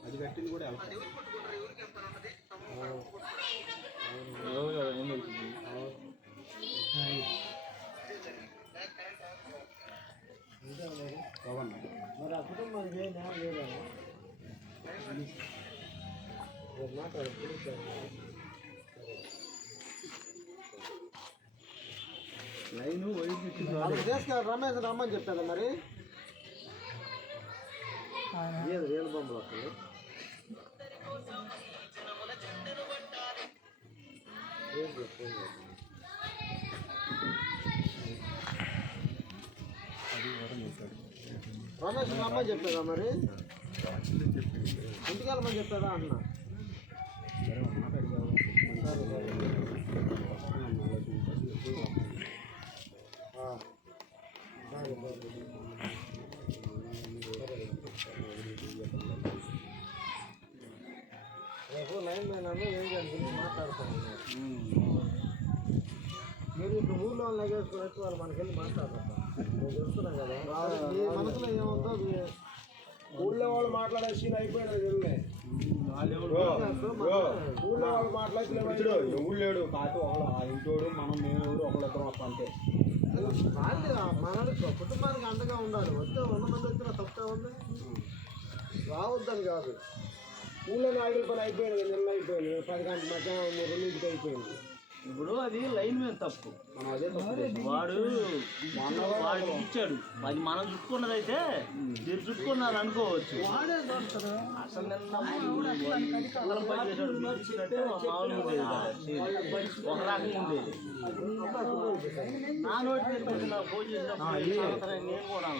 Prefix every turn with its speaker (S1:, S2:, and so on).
S1: అది కట్టింది కూడా వెళ్తాం
S2: మరి ఆ లేదా మాట్లాడు రమేష్ రమ్మని చెప్పాను మరి? ఏది రేణు బొమ్మలు వస్తుంది రమేష్ అమ్మ చెప్పారా మరి ఇంటికి వెళ్ళమని చెప్పారా అన్న ఆ. సరే, మ్యాన్ ఏం జరిగింది మాట్లాడుతాను. మీరు ఇప్పుడు ఊళ్ళో లగేసుకుని వచ్చి వాళ్ళు మనకెళ్ళి మాట్లాడతారు. నేను చెప్తున్నా కదా. మీ మనసులో ఏముందో
S3: ఊళ్ళో వాళ్ళు మాట్లాడే సీన్ అయిపోయినది వెళ్ళే ఊళ్ళో వాళ్ళు. మాట్లాడే
S1: ఊళ్ళేడు కాదు ఒకళ్ళు ఆ ఇంటోడు మనం మేము ఎవరు ఒకళ్ళిద్దరం వస్తాం అంతే.
S2: వాళ్ళు మన కుటుంబానికి అండగా ఉండాలి. వస్తే వంద మంది వచ్చినా తప్పే ఉంది. రావద్దని కాదు.
S3: ఊళ్ళో నాయకుల పని అయిపోయినది నిన్న అయిపోయింది పది గంటల మధ్యాహ్నం రెండింటికి అయిపోయింది.
S4: ఇప్పుడు అది లైన్ మీద తప్పు.
S1: మనం అదే తప్పు చేసాం.
S4: వాడు వాడికి ఇచ్చాడు. అది మనం చుట్టుకున్నది అయితే మీరు చుట్టుకున్నారు అనుకోవచ్చు. అసలు. ఒక రకంగా ఉండేది నా నోటి ఫోన్ చేసినప్పుడు నేను కూడా.